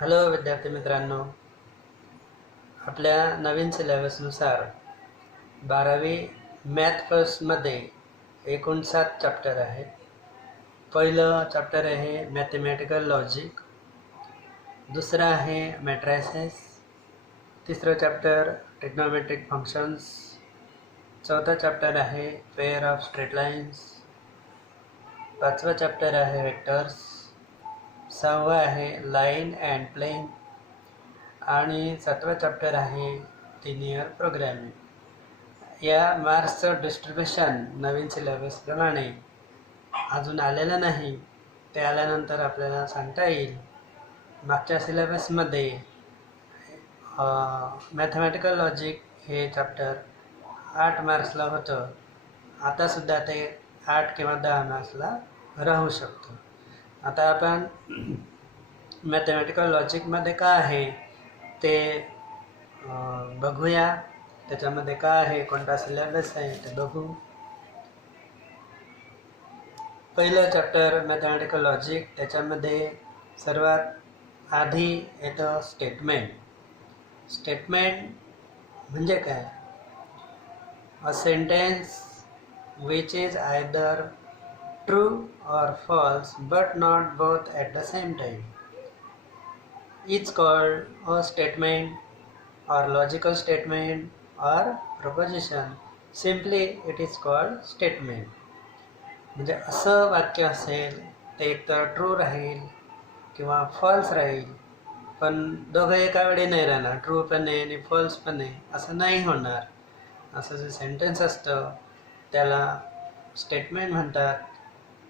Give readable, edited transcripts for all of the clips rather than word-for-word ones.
Hello विद्यार्थी मित्रांनो, आपल्या नवीन सिलेबसनुसार 12वी मॅथ फर्स्टमध्ये एकूण 7 चॅप्टर आहेत. पहिलं चॅप्टर आहे मॅथमॅटिकल लॉजिक, दुसरं आहे मॅट्रायसेस, तिसरं चॅप्टर ट्रिग्नोमेट्रिक फंक्शन्स, चौथा चॅप्टर आहे पेअर ऑफ स्ट्रेट लाईन्स, पाचवा चॅप्टर आहे वेक्टर्स, सहावा आहे लाईन अँड प्लेन आणि सातवा चॅप्टर आहे लिनियर प्रोग्रॅमिंग. या मार्क्सचं डिस्ट्रीब्युशन नवीन सिलेबसप्रमाणे अजून आलेलं नाही. ते आल्यानंतर आपल्याला सांगता येईल. मागच्या सिलेबसमध्ये मॅथमॅटिकल लॉजिक हे चॅप्टर 8 मार्क्सला होतं. आतासुद्धा ते 8 किंवा 10 मार्क्सला राहू शकतं. आता आपण मॅथमॅटिकल लॉजिकमध्ये काय आहे ते बघूया. त्याच्यामध्ये काय आहे, कोणता सिलेबस आहे ते बघू. पहिलं चॅप्टर मॅथमॅटिकल लॉजिक, त्याच्यामध्ये सर्वात आधी येतं स्टेटमेंट. स्टेटमेंट म्हणजे काय? A sentence which is either true or false but not both at the same time. It's called a statement or logical statement or proposition. Simply it is called statement. म्हणजे असं वाक्य असेल ते एकतर true राहील किंवा false राहील, पण दोघं एका वेळी नाही राहणार. ट्रू पण आहे आणि फॉल्स पण आहे असं नाही होणार. असं जे सेंटेन्स असतं त्याला स्टेटमेंट म्हणतात.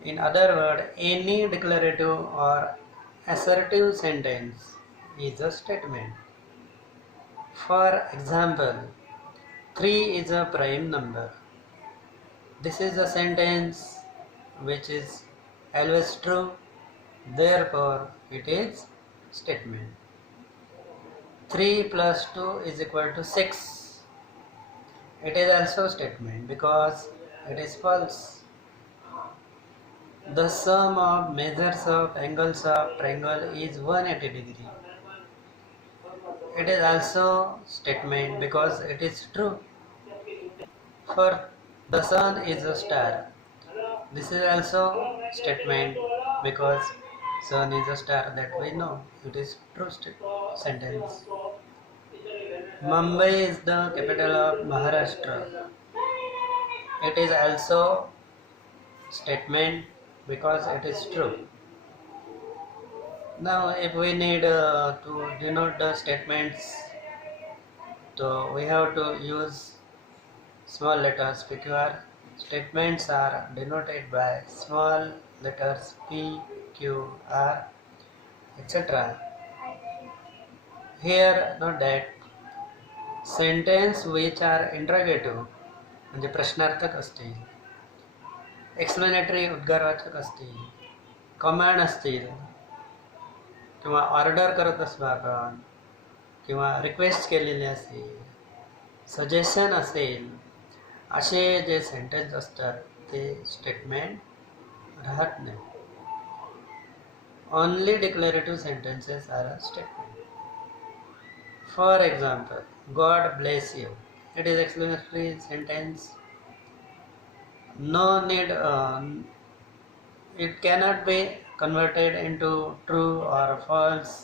In other word, any declarative or assertive sentence is a statement. For example, 3 is a prime number. This is a sentence which is always true, therefore it is statement. 3 plus 2 is equal to 6. It is also statement because it is false. The sum of measures of angles of triangle is 180 degree. It is also statement because it is true. For the sun is a star. This is also statement because sun is a star, that we know. It is true sentence. Mumbai is the capital of Maharashtra. It is also statement because it is true. Now if we need to denote the statements, so we have to use small letters. PQR statements are denoted by small letters P, Q, R, etc. Here note that sentence which are interrogative म्हणजे प्रश्नार्थक असतील, explanatory उद्गारवाचक असतील, command असतील किंवा order करत असलो आपण किंवा request केलेली असेल, सजेशन असेल, असे जे सेंटेन्स असतात ते स्टेटमेंट राहत नाही. Only declarative sentences are a statement. For example, God bless you. It is explanatory sentence. No need. It cannot be converted into true or false.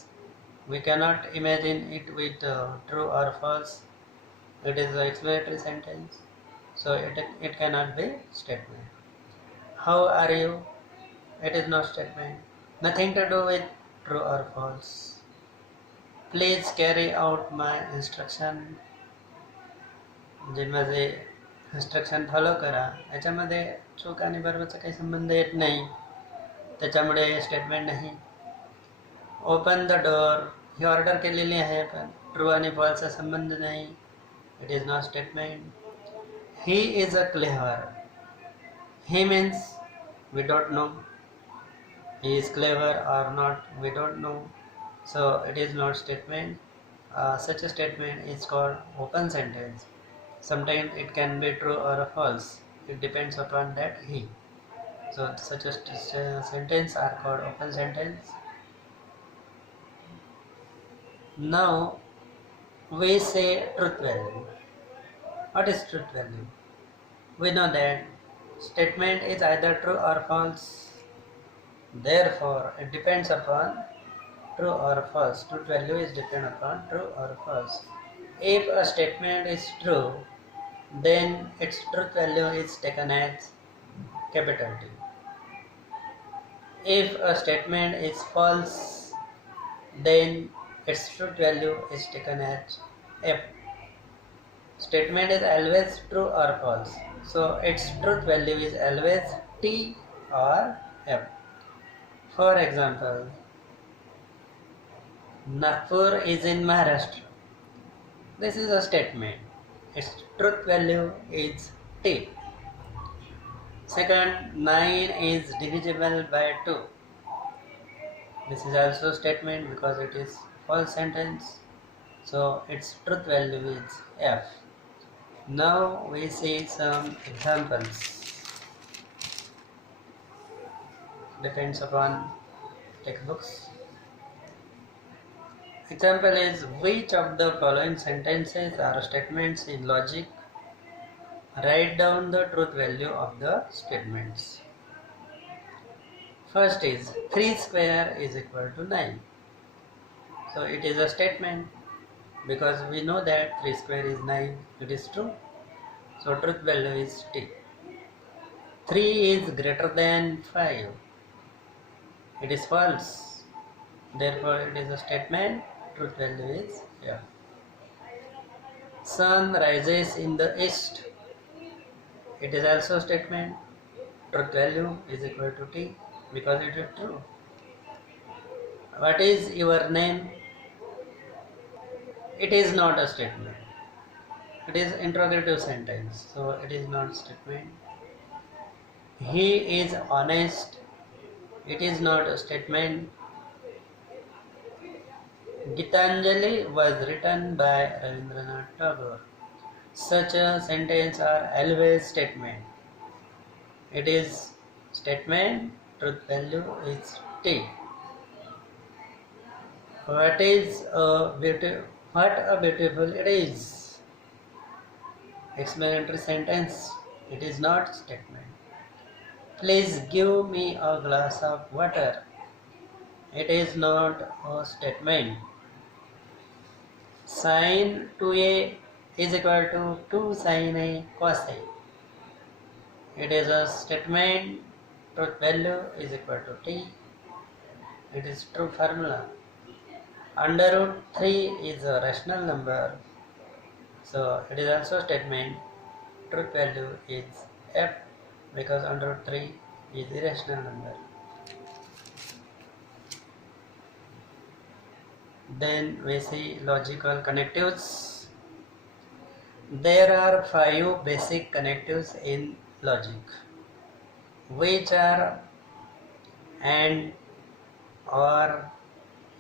We cannot imagine it with true or false. It is an explanatory sentence, so it cannot be statement. How are you? It is not statement. Nothing to do with true or false. Please carry out my instruction. म्हणजे माझे instruction follow करा. याच्यामध्ये चूक आणि बरोबरचा काही संबंध येत नाही, त्याच्यामुळे स्टेटमेंट नाही. ओपन द डोअर ही ऑर्डर केलेली आहे, पण ट्रू आणि फॉल्सचा संबंध नाही. It is not statement. He is a clever. He means we don't know. He is clever or not, we don't know. So it is not statement. Such a statement is called open sentence. Sometimes it can be true or false. It depends upon that he. So such a sentence are called open sentence. Now we say truth value. What is truth value? We know that statement is either true or false. Therefore, it depends upon true or false. Truth value is depend upon true or false. If a statement is true, then its truth value is taken as capital T. If a statement is false, then its truth value is taken as F. Statement is always true or false, so its truth value is always T or F. For example, Nagpur is in Maharashtra. This is a statement. Its truth value is T. Second, 9 is divisible by 2. This is also a statement because it is false sentence. So its truth value is F. Now we see some examples. Depends upon textbooks. Example is, which of the following sentences or statements in logic? Write down the truth value of the statements. First is 3 square is equal to 9. So it is a statement because we know that 3 square is 9. It is true. So truth value is T. 3 is greater than 5. It is false. Therefore it is a statement. Truth value is F. Sun rises in the east. It is also a statement. Truth value is equal to T because it is true. What is your name? It is not a statement. It is interrogative sentence, so it is not a statement. He is honest. It is not a statement. Gitanjali was written by Rabindranath Tagore. Such a sentence are always statement. It is statement. Truth value is T. What a beautiful it is. Explanatory sentence. It is not statement. Please give me a glass of water. It is not a statement. Sin 2a is equal to 2 sin a cos a. It is a statement. Truth value is equal to T. It is true formula. Under root 3 is a rational number. So it is also a statement. Truth value is F because under root 3 is irrational number. Then we see logical connectives. There are 5 basic connectives in logic, which are and, or,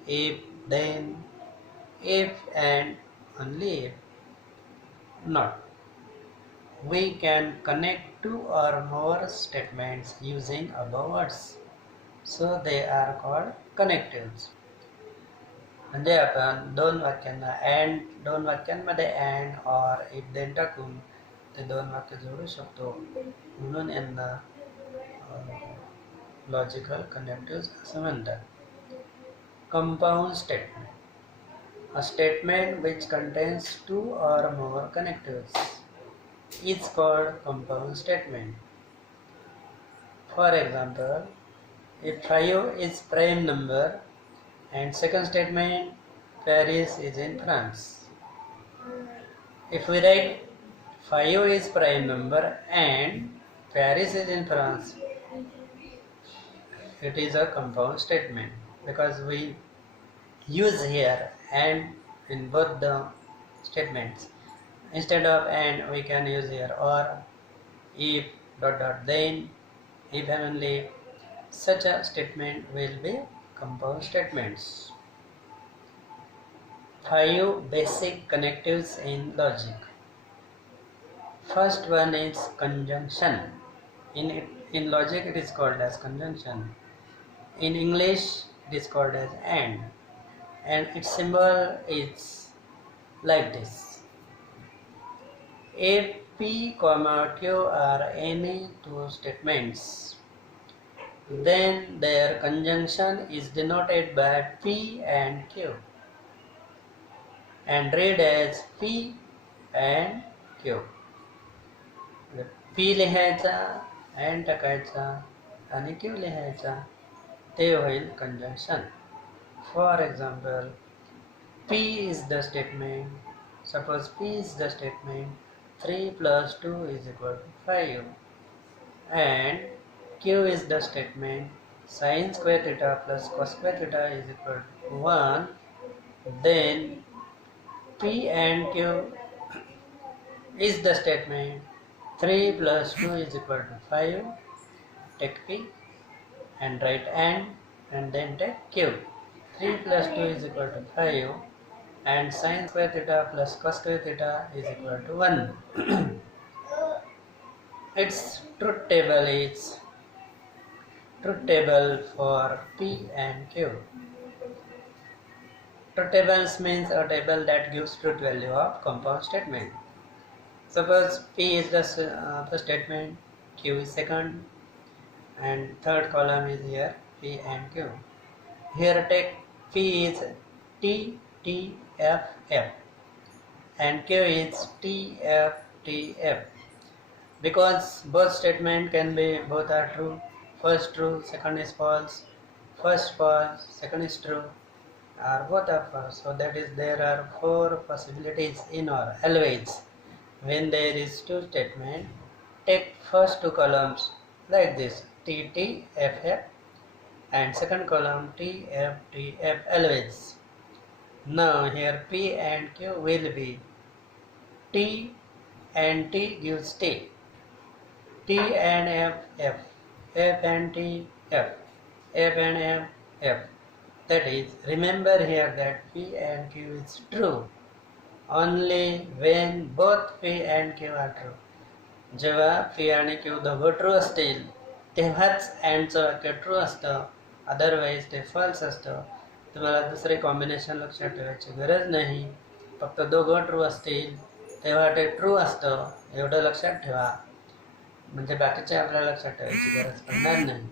if, then, if and only if, not. We can connect 2 or more statements using above words, so they are called connectives. म्हणजे आपण दोन वाक्यांना and, दोन वाक्यांमध्ये and और if then टाकून ते दोन वाक्य जोडू शकतो, म्हणून यांना लॉजिकल कनेक्टिव्स असं म्हणतात. Compound statement. A statement which contains 2 or more connectives is called compound statement. For example, if 5 is prime number and second statement, Paris is in France. If we write 5 is prime number and Paris is in France, it is a compound statement because we use here and in both the statements. Instead of and, we can use here or, if dot dot then, if and only. Such a statement will be compound statements. 5 basic connectives in logic. First one is conjunction. In In logic it is called as conjunction. In English it is called as and its symbol is like this. If P, Q are any two statements, then their conjunction is denoted by P and Q and read as P and Q. P लिहायचा and टाकायचा आणि Q लिहायचा, ते होईल conjunction. For example, P is the statement. Suppose P is the statement 3 plus 2 is equal to 5, and Q is the statement sin square theta plus cos square theta is equal to 1. Then P and Q is the statement 3 plus 2 is equal to 5. Take P and write and then take Q. 3 plus 2 is equal to 5 and sin square theta plus cos square theta is equal to 1. Its truth table for P and Q. Truth tables means a table that gives truth value of compound statement. Suppose P is the first statement, Q is second, and third column is here P and Q. Here take P is T, T, F, F, and Q is T, F, T, F. Because both statement can be, both are true, first true, second is false, first false, second is true, or both are false. So that is, there are 4 possibilities in or always. When there is two statement, take first 2 columns like this, T, T, F, F, and second column T, F, T, F always. Now here P and Q will be T and T gives T, T and F, F, F and T, F, F and F, F. That is, remember here that P and Q is true only when both P and Q are true. जेव्हा P आणि Q दोघं true असतील तेव्हाच अँडचं वाक्य true असतं, otherwise ते false असतं. तुम्हाला दुसरे कॉम्बिनेशन लक्षात ठेवायची गरज नाही, फक्त दोघं ट्रू असतील तेव्हा ते ट्रू असतं, एवढं लक्षात ठेवा. म्हणजे बाकीचे आपल्याला लक्षात ठेवायची गरज पडणार नाही.